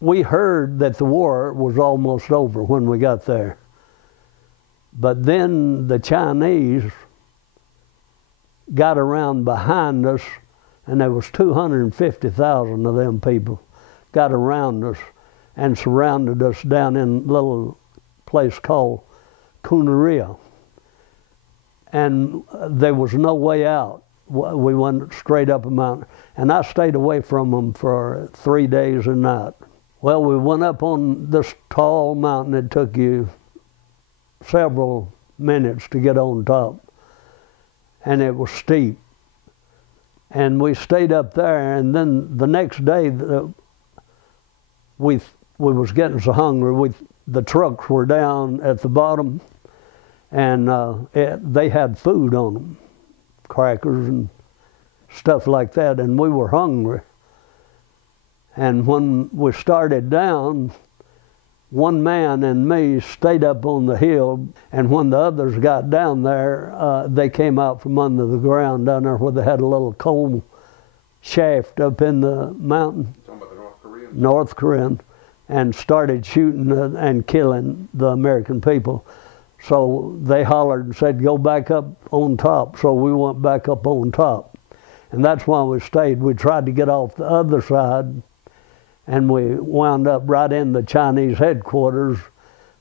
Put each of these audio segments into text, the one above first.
we heard that the war was almost over when we got there. But then the Chinese got around behind us, and there was 250,000 of them people got around us and surrounded us down in a little place called Cooneria. And there was no way out. We went straight up a mountain. And I stayed away from them for 3 days and night. Well, we went up on this tall mountain. It took you several minutes to get on top. And it was steep. And we stayed up there, and then the next day, we was getting so hungry. The trucks were down at the bottom, and they had food on them, crackers and stuff like that, and we were hungry. And when we started down, one man and me stayed up on the hill, and when the others got down there, they came out from under the ground down there where they had a little coal shaft up in the mountain. You're talking about the North Koreans? North Korean, and started shooting and killing the American people. So they hollered and said, go back up on top. So we went back up on top. And that's why we stayed. We tried to get off the other side, and we wound up right in the Chinese headquarters.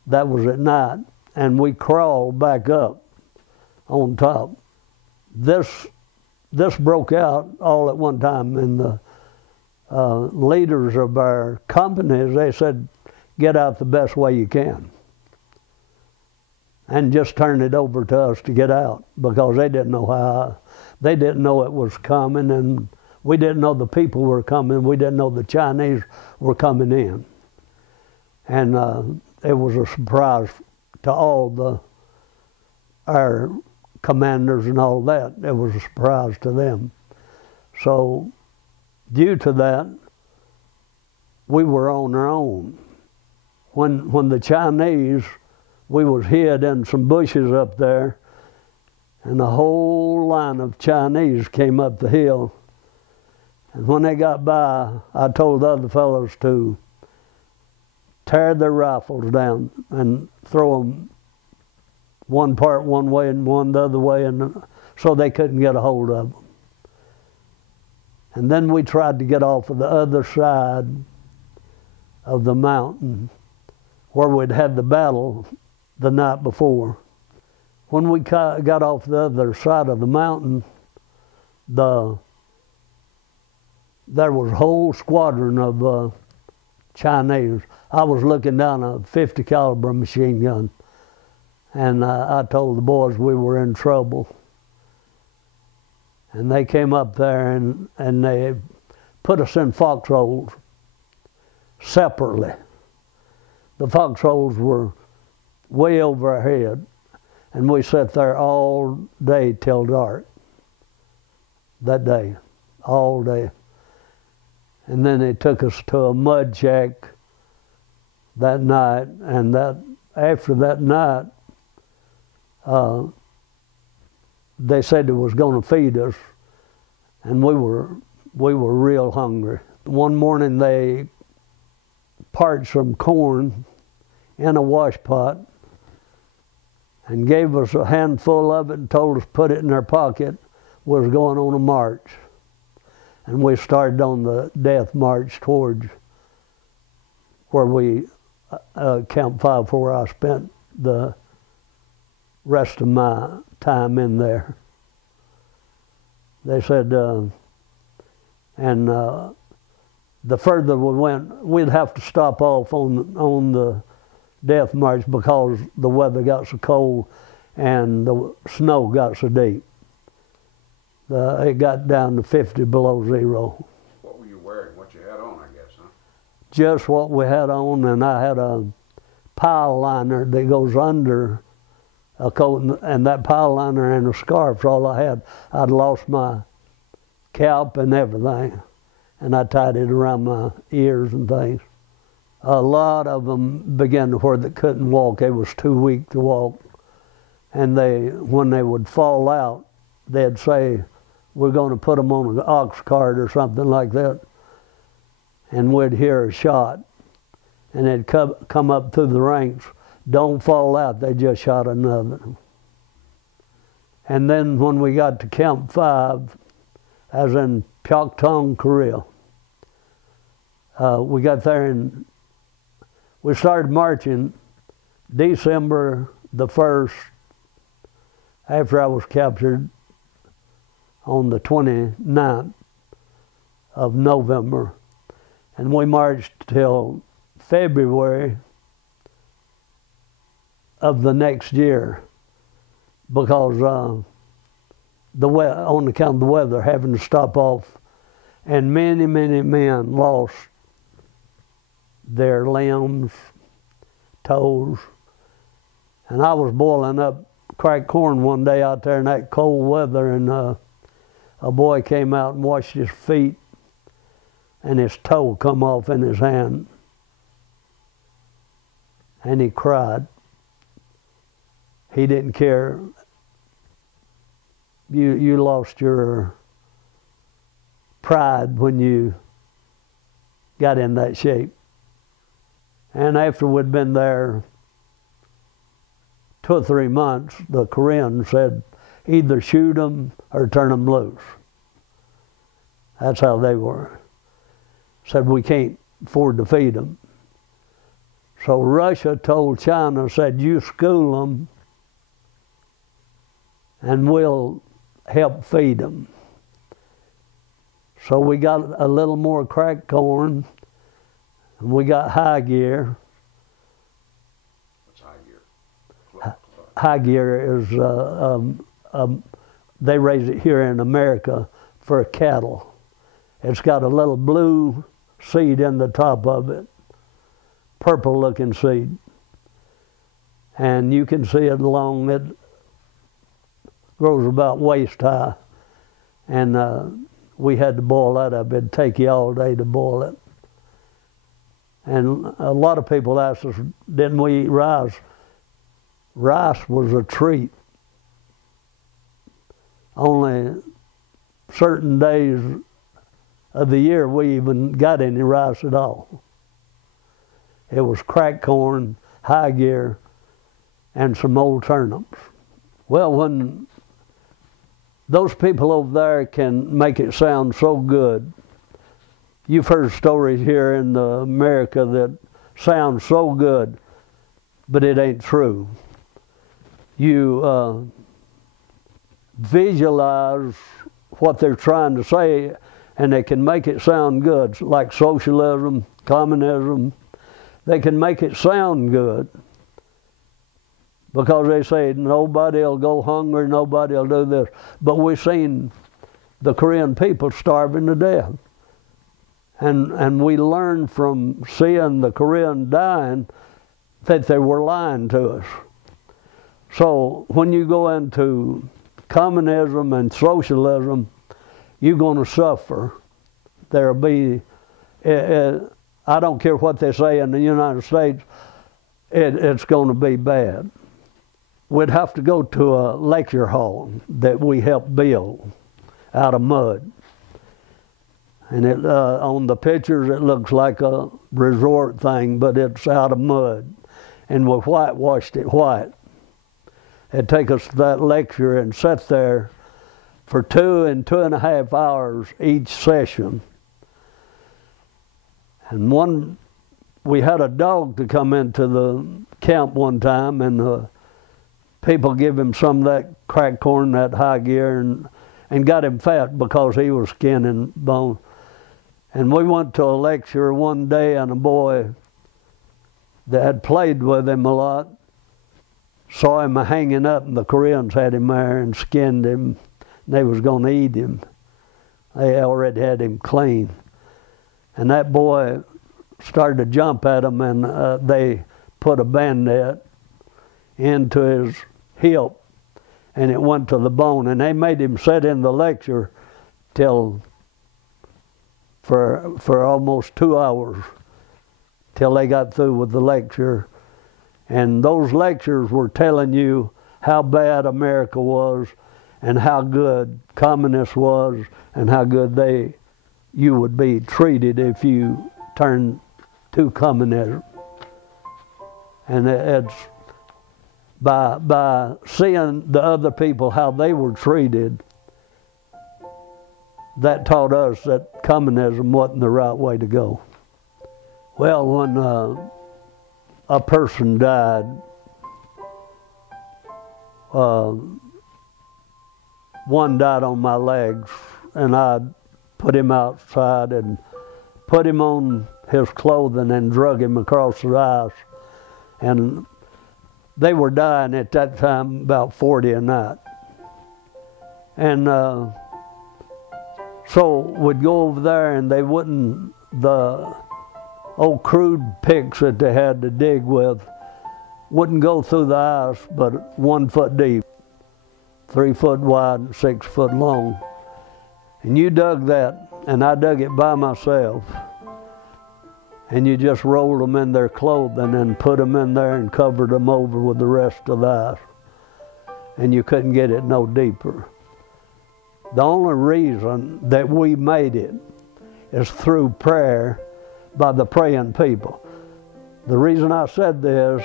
That was at night. And we crawled back up on top. This broke out all at one time, and the leaders of our companies, they said, get out the best way you can. And just turn it over to us to get out, because they didn't know how. They didn't know it was coming, and we didn't know the people were coming. We didn't know the Chinese were coming in. And it was a surprise to all our commanders and all that. It was a surprise to them. So due to that, we were on our own. When the Chinese, we was hid in some bushes up there, and the whole line of Chinese came up the hill. And when they got by, I told the other fellows to tear their rifles down and throw them one part one way and one the other way, and so they couldn't get a hold of them. And then we tried to get off of the other side of the mountain where we'd had the battle the night before. When we got off the other side of the mountain, there was a whole squadron of Chinese. I was looking down a 50 caliber machine gun, and I told the boys we were in trouble. And they came up there and they put us in foxholes separately. The foxholes were way over our head, and we sat there all day till dark that day, all day. And then they took us to a mud shack that night, and after that night, they said they was going to feed us, and we were real hungry. One morning they parched some corn in a wash pot and gave us a handful of it and told us to put it in our pocket. We was going on a march. And we started on the death march towards where we, Camp 5, where I spent the rest of my time in there. They said, the further we went, we'd have to stop off on the death march because the weather got so cold and the snow got so deep. It got down to 50 below zero. What were you wearing? What you had on, I guess, huh? Just what we had on, and I had a pile liner that goes under a coat, and that pile liner and a scarf's all I had. I'd lost my cap and everything, and I tied it around my ears and things. A lot of them began to where they couldn't walk. They was too weak to walk. And when they would fall out, they'd say, we're going to put them on an ox cart or something like that. And we'd hear a shot, and they'd come up through the ranks. Don't fall out, they just shot another. And then when we got to Camp 5, as in Pyeongtaung, Korea, we got there and we started marching December the 1st, after I was captured on the 29th of November. And we marched till February of the next year because on account of the weather, having to stop off. And many, many men lost their limbs, toes. And I was boiling up cracked corn one day out there in that cold weather, and a boy came out and washed his feet, and his toe come off in his hand. And he cried. He didn't care. You lost your pride when you got in that shape. And after we'd been there 2 or 3 months, the Koreans said, either shoot them or turn them loose. That's how they were. Said, we can't afford to feed them. So Russia told China, said, you school them and we'll help feed them. So we got a little more cracked corn, and we got high gear. What's high gear? High gear is, they raise it here in America for cattle. It's got a little blue seed in the top of it, purple looking seed. And you can see it along, it grows about waist high. And we had to boil that up. It'd take you all day to boil it. And a lot of people asked us, didn't we eat rice? Rice was a treat. Only certain days of the year we even got any rice at all. It was cracked corn, high gear, and some old turnips. Well, when those people over there can make it sound so good. You've heard stories here in America that sound so good, but it ain't true. You visualize what they're trying to say, and they can make it sound good, like socialism, communism. They can make it sound good because they say nobody will go hungry, nobody will do this. But we've seen the Korean people starving to death. And we learned from seeing the Korean dying that they were lying to us. So when you go into communism and socialism, you're going to suffer. There'll be, I don't care what they say in the United States, it's going to be bad. We'd have to go to a lecture hall that we helped build out of mud. And it, on the pictures it looks like a resort thing, but it's out of mud. And we whitewashed it white. It'd take us to that lecture and sit there for 2 and 2.5 hours each session. And we had a dog to come into the camp one time, and people give him some of that cracked corn, that high gear, and got him fat because he was skin and bone. And we went to a lecture one day, and a boy that had played with him a lot saw him hanging up, and the Koreans had him there and skinned him. They was going to eat him. They already had him clean. And that boy started to jump at him, and they put a bayonet into his hip, and it went to the bone. And they made him sit in the lecture for almost 2 hours till they got through with the lecture. And those lectures were telling you how bad America was and how good communists was and how good you would be treated if you turned to communism. And it's by seeing the other people, how they were treated, that taught us that communism wasn't the right way to go. Well, when a person died, one died on my legs, and I put him outside and put him on his clothing and drug him across the ice. And they were dying at that time about 40 a night. And so we'd go over there, and they wouldn't, the old crude picks that they had to dig with wouldn't go through the ice but 1 foot deep, 3 foot wide and 6 foot long. And you dug that, and I dug it by myself. And you just rolled them in their clothing and put them in there and covered them over with the rest of the ice. And you couldn't get it no deeper. The only reason that we made it is through prayer by the praying people. The reason I said this,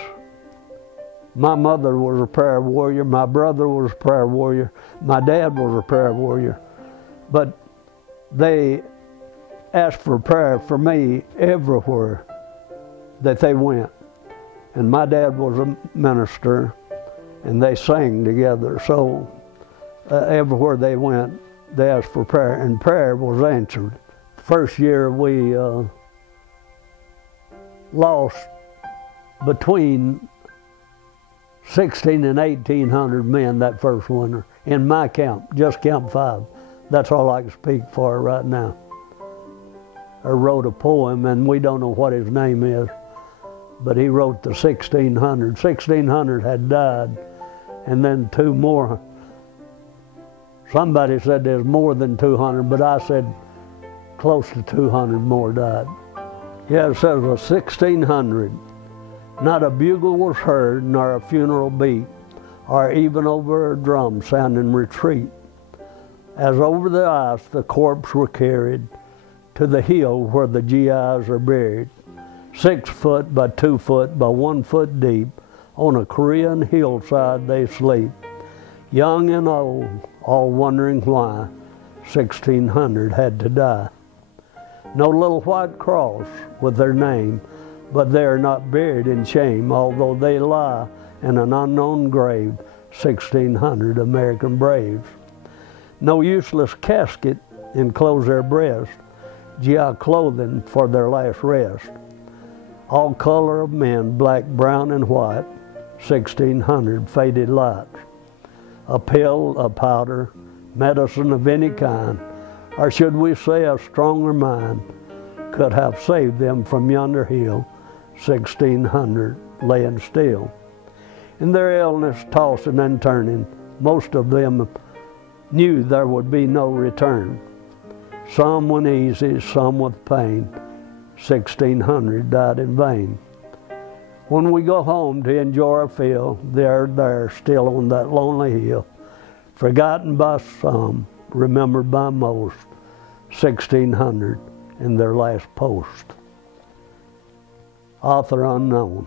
my mother was a prayer warrior, my brother was a prayer warrior, my dad was a prayer warrior. But they asked for prayer for me everywhere that they went. And my dad was a minister, and they sang together. So everywhere they went, they asked for prayer, and prayer was answered. First year we lost between 1,600 and 1,800 men that first winter in my camp, just Camp 5. That's all I can speak for right now. I wrote a poem, and we don't know what his name is, but he wrote the 1,600. 1,600 had died, and then 2 more. Somebody said there's more than 200, but I said close to 200 more died. Yeah, it says 1,600. Not a bugle was heard, nor a funeral beat, or even over a drum sounding retreat. As over the ice the corpse were carried to the hill where the GIs are buried, 6 foot by 2 foot by 1 foot deep, on a Korean hillside they sleep, young and old, all wondering why 1,600 had to die. No little white cross with their name, but they are not buried in shame, although they lie in an unknown grave, 1,600 American braves. No useless casket enclose their breast, GI clothing for their last rest. All color of men, black, brown, and white, 1,600 faded lights. A pill, a powder, medicine of any kind, or should we say a stronger mind, could have saved them from yonder hill, 1,600 laying still. In their illness, tossing and turning, most of them knew there would be no return. Some went easy, some with pain, 1,600 died in vain. When we go home to enjoy our fill, they're there still on that lonely hill, forgotten by some, remembered by most, 1,600 in their last post. Author unknown.